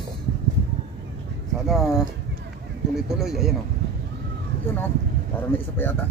agos. Sana tuloy-tuloy. Ayan o. Yun o. Parang may isa pa yata.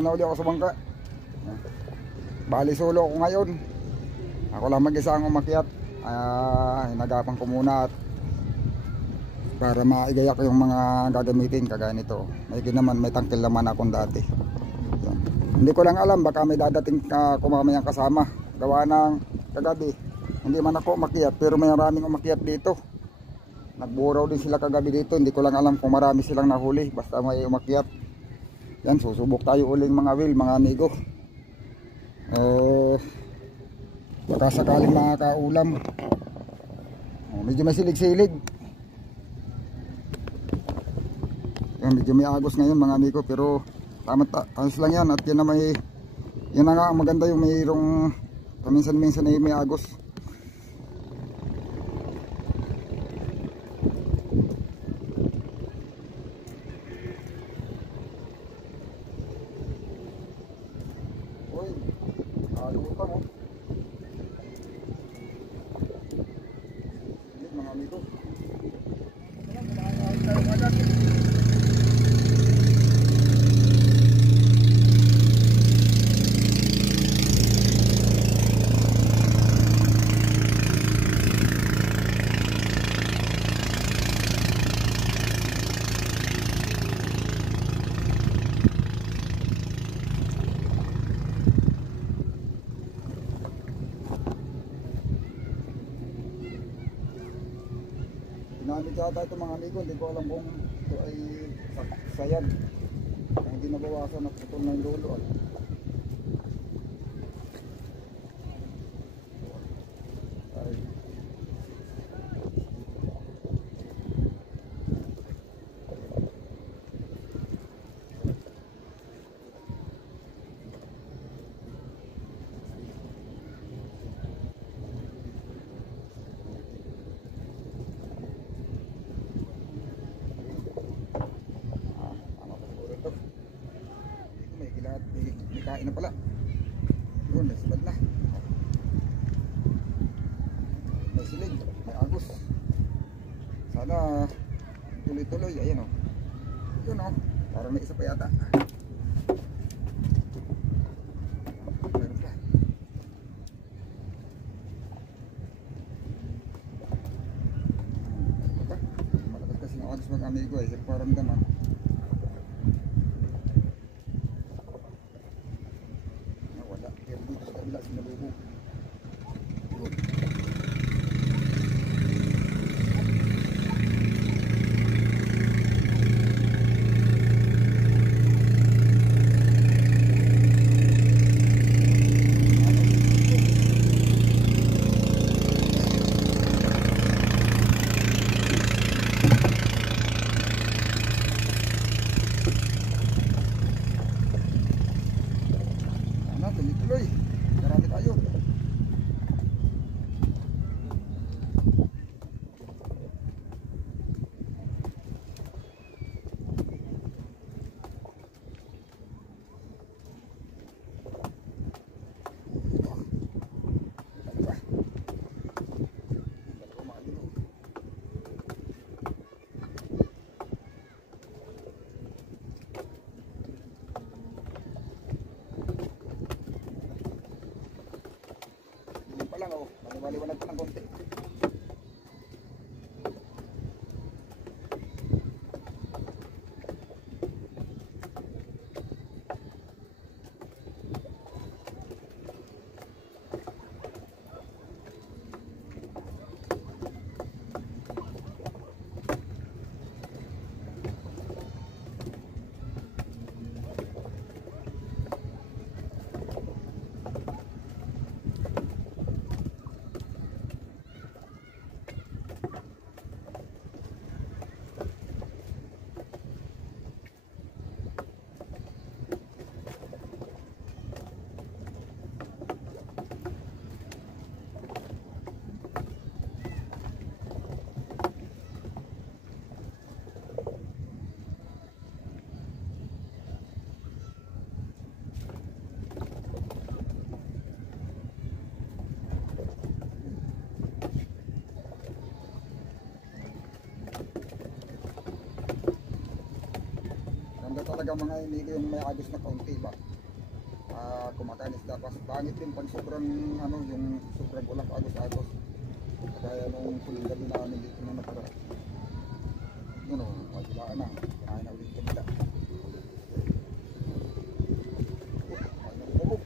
Nauli ako sa bangka. Bali solo ako ngayon. Ako lang mag-isa ang umakyat. Hinagapan ko muna at para maigaya ko yung mga gagamitin kagaya nito. May naman, may tangkil naman akong dati. Yan. Hindi ko lang alam, baka may dadating kumamayang kasama. Gawa ng kagabi. Hindi man ako umakyat, pero may maraming umakyat dito. Nagburaw din sila kagabi dito. Hindi ko lang alam kung marami silang nahuli. Basta may umakyat. Yan, susubok tayo uling mga will, mga amigo. Baka sakaling makakaulam. Medyo may silig-silig. Yan, medyo may agos ngayon mga amigo, pero ayos lang yan. At yan na yan na nga ang maganda, yung mayroong paminsan-minsan na may agos. Ginamit yata ito mga amigo, hindi ko alam kung ito ay sayad. Kung hindi nabawasan, naputol na yung dulo. May kain na pala. Yun, may silad na. May silig, may agos. Sana tuloy-tuloy. Ayan o. Yun o, parang may isa pa yata. Meron pa. Malakas kasi yung agos mga amigo eh. Parang daman. Tuloy-tuloy. Marami tayo. Maliwanag pa ng konti. talaga mga amigo yung may agos na kaunti ba. Kumakain isda pa. Pangit din pag sobrang ano, yung sobrang ulang agos-agos. Kaya nung huling gabi namin dito na nakaraan. Yun o, magilaan na. Kaya na ulit kabila. Kaya na bubog.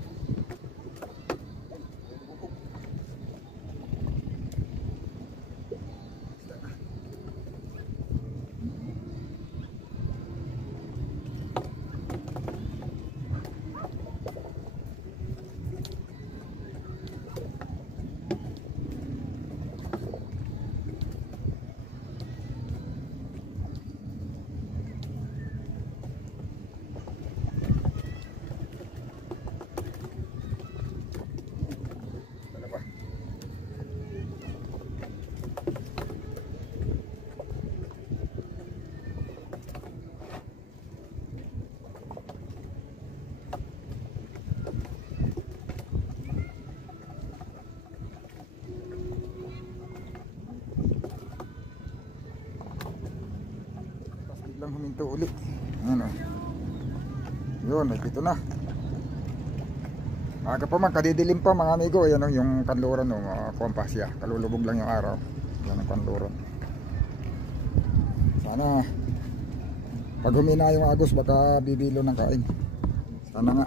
Biglang huminto ulit. Ano? Yun, dito na. Aga pa man, kadidilim pa mga amigo. Ayan o, yung kanluran o, kompasya. Kalulubog lang yung araw. Yan ang kanluran. Sana pag humina yung agos, baka bibilo ng kain. Sana nga.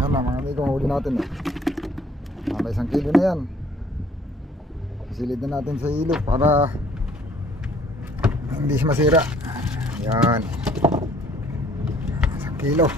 Yan na mga amigo, huli natin eh. May 1 kilo na yan. Silid na natin sa ilo para hindi siya masira. Yan, 1 kilo.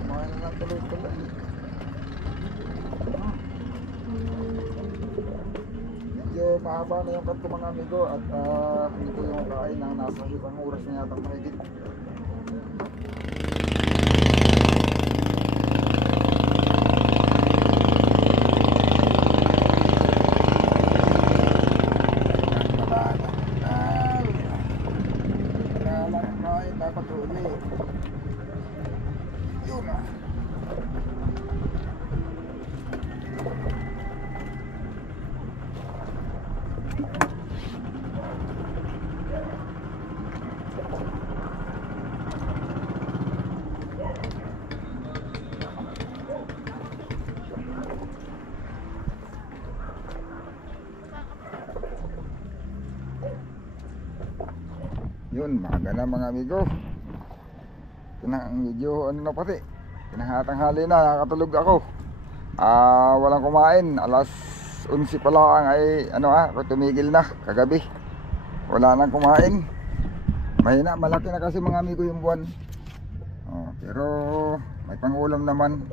Kumain na lang tuloy-tuloy. Medyo mahaba na yung kanto mga amigo at hindi ko yung kain na nasa ibang oras na yata mahigit. Dapat uli. Yun ah. Yun, maaga na mga amigo. Medyo ano na pati, pinahatanghali na, nakakatulog ako. Walang kumain, alas 11 pa lang ay ako tumigil na kagabi. Wala nang kumain. Mahina, malaki na kasi mga amigo yung buwan. Pero may pangulam naman.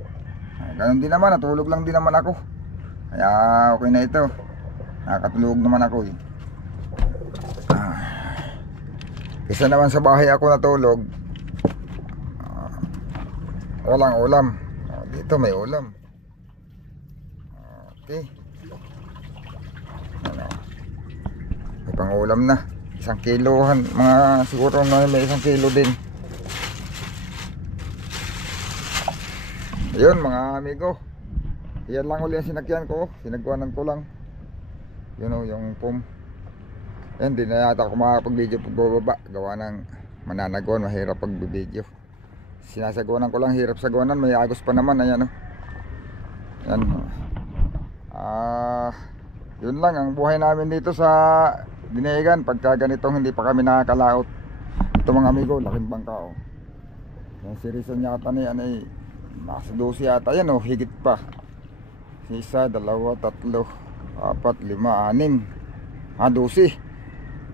Ganun din naman, natulog lang din naman ako. Kaya okay na ito. Nakakatulog naman ako eh. Isa naman sa bahay ako natulog, walang ulam. Dito may ulam. Okay. May pang ulam na. 1 kilohan. Siguro na may 1 kilo din. Ayun mga amigo. Yan lang uli ang sinakyan ko. Sinagwanan ko lang. Yun yung pum. Yan, di na yata ako makakapag-video pagbababa. Gawa ng mananagwan, mahirap pag-video. Sinasagwanan ko lang, hirap sagwanan. May agos pa naman, ayan o. Yan. Yun lang ang buhay namin dito sa Dinagan. Pagka ganitong hindi pa kami nakakalaot. Ito mga amigo, laking bangka o. Yung si Rizon yata na yan ay nasa 12 yata yan o, higit pa. Isa, 2, 3, 4, 5, 6 12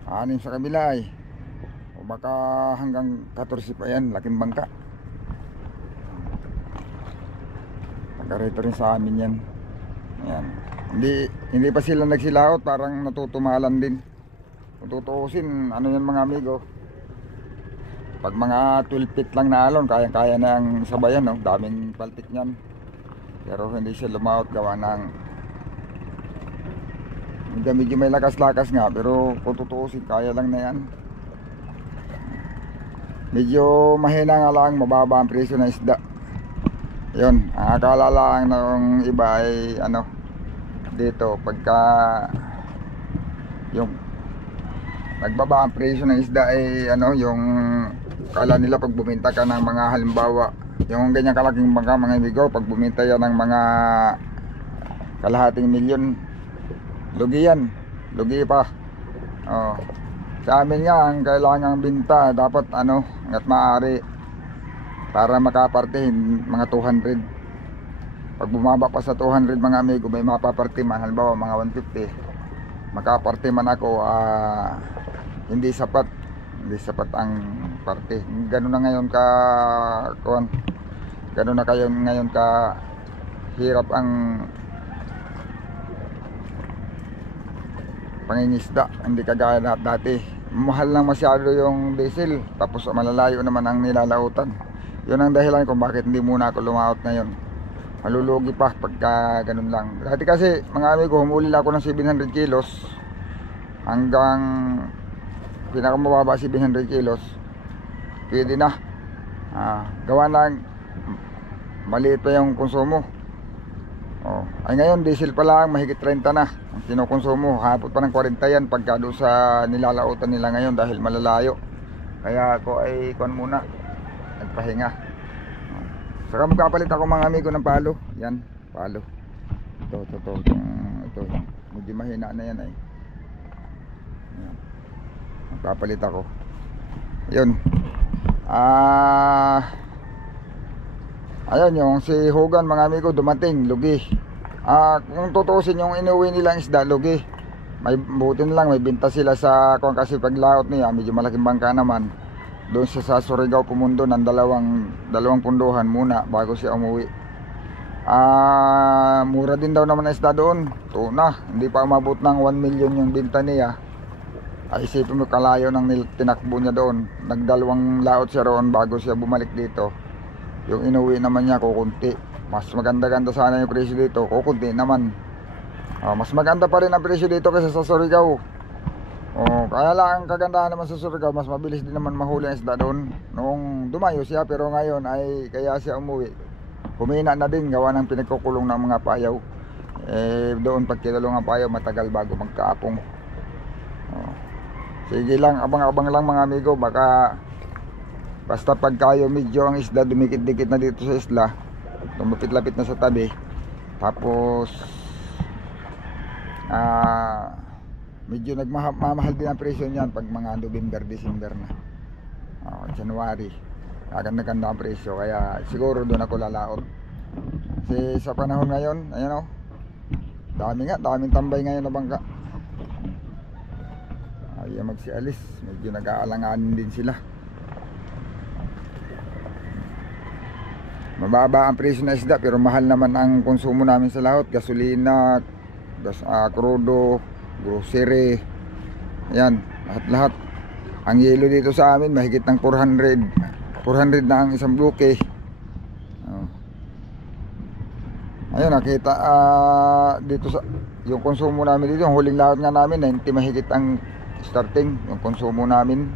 6 sa kabila ay o baka hanggang 14 pa yan, laking bangka. Nagarito rin sa amin yan. Ayan. Hindi pa sila nagsilaot, parang natutumalan din. Kung tutuusin, ano yan mga amigo, pag mga 12 feet lang na alon, kaya na yung sabayan, no? Daming paltik nyan. Pero hindi siya lumaot gawa ng medyo may lakas-lakas nga, pero kung tutuusin kaya lang na yan. Medyo mahina nga lang, mababa ang presyo ng isda. Yun, ang akala lang ng iba ay dito pagka yung nagbaba ang presyo ng isda ay yung kala nila pag bumenta ka ng mga halimbawa yung ganyan kalaking bangka mga amigo, pag bumenta yan ng mga kalahating milyon, lugi yan, lugi pa. Sa amin nga ang kailangang binta dapat hangga't maaari para makapartihin mga 200. Pag bumaba pa sa 200 mga amigo, may mapaparte man, halimbawa mga 150, makaparte man ako, hindi sapat ang parte. Ganun na ngayon ganun na kayo ngayon ka hirap ang pangingisda, hindi kagaya dati. Mahal lang masyado yung diesel, tapos malalayo naman ang nilalautan. Yun ang dahilan kung bakit hindi muna ako lumaot ngayon. Malulugi pa pagka ganun lang. Dati kasi mga amigo, humuli ako ng 700 kilos hanggang pinakamababa 700 kilos, pwede na. Gawa lang maliit pa yung konsumo. Ay ngayon diesel pa lang, mahigit 30 na ang kinukonsumo. Hapot pa ng 40 yan pagka doon sa nilalautan nila ngayon dahil malalayo. Kaya ako ay muna nagpahinga. Saka magkapalit ako mga amigo ng palo. Yan, palo. Ito. Medyo mahina na yan ay. Yan. Magkapalit ako. Yun. Ayun yung si Hogan mga amigo dumating, lugi. Kung tutusin yung inuwi nilang isda, lugi. May buti na lang, may binta sila sa kasi paglaot niya, medyo malaking bangka naman. doon siya sa Surigao pumundo ng dalawang punduhan muna bago siya umuwi. Mura din daw naman ang isda doon, tuna. Hindi pa umabot ng 1 million yung binta niya. Isipin mo kalayo ng tinakbo niya doon. Nagdalawang laot siya roon bago siya bumalik dito. Yung inuwi naman niya kukunti. Mas maganda-ganda sana yung presyo dito, kukunti naman. Mas maganda pa rin ang presyo dito kaysa sa Surigao. Kaya lang ang kagandahan naman sa Surigao, mas mabilis din naman mahuli ang isda doon. Noong dumayo siya, pero ngayon ay kaya siya umuwi, humina na din gawa ng pinagkukulong ng mga payaw. Doon pag kinulong ang payaw, matagal bago magkaapong. Sige lang, abang-abang lang mga amigo. Baka basta pag kayo medyo ang isda dumikit-dikit na dito sa isla, tumapit-lapit na sa tabi, tapos medyo nagmamahal din ang presyo niyan pag mga November, December na, January, ganda-ganda ang presyo. Kaya siguro doon ako lalaot. Kasi sa panahon ngayon, ayan daming tambay ngayon na bangka. Ayaw magsialis, medyo nag-aalanganin din sila. Mababa ang presyo na isda pero mahal naman ang konsumo namin sa lahat. Gasolina, krudo, grocery, ayan, lahat. Ang yelo dito sa amin mahigit ng 400 na ang isang bloke. Ayun, nakita dito sa yung konsumo namin dito, yung huling lahat nga namin 90 mahigit ang starting yung konsumo namin.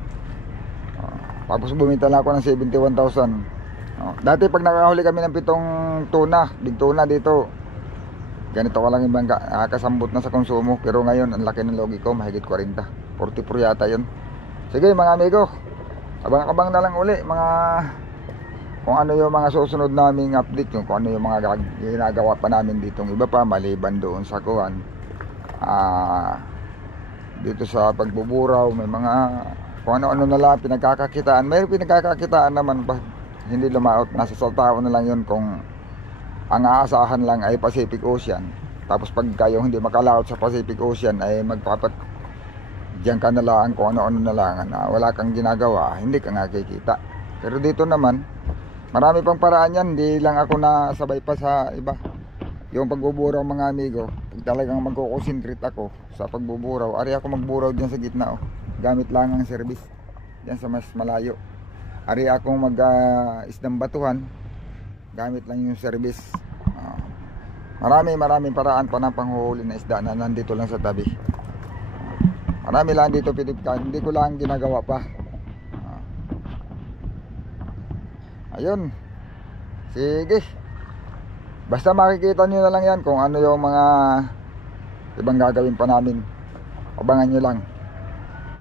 Tapos bumita lang ako ng 71,000. Dati pag nakahuli kami ng 7 tuna, big tuna dito, ganito ka lang yung bangka, nakakasambot na sa konsumo. Pero ngayon ang laki ng logi ko, mahigit 40, 44 yata yun. Sige mga amigo, abang-abang na lang uli kung ano yung mga susunod naming update, kung ano yung mga ginagawa pa namin ditong iba pa maliban doon sa kuwan. Dito sa pagbuburaw, may mga kung ano-ano na lang pinagkakakitaan. May pinagkakakitaan naman pa, hindi lumaot. Nasa sa tao na lang yun kung ang aasahan lang ay Pacific Ocean. Tapos pag kayo hindi makalaot sa Pacific Ocean ay diyan ka na lang kung ano-ano na lang na wala kang ginagawa, hindi ka nga kikita. Pero dito naman marami pang paraan yan, hindi lang ako nasabay pa sa iba. Yung pagbuburaw mga amigo, pag talagang magkukonsentrate ako sa pagbuburaw, ari ako magburaw dyan sa gitna, gamit lang ang service dyan sa mas malayo. Ari akong isdang batuhan, gamit lang yung service. Maraming paraan pa ng panghuhuli na isda na nandito lang sa tabi. Marami lang dito pinipkan, hindi ko lang ginagawa pa. Ayun, sige, basta makikita nyo na lang yan kung ano yung mga ibang gagawin pa namin. Abangan nyo lang.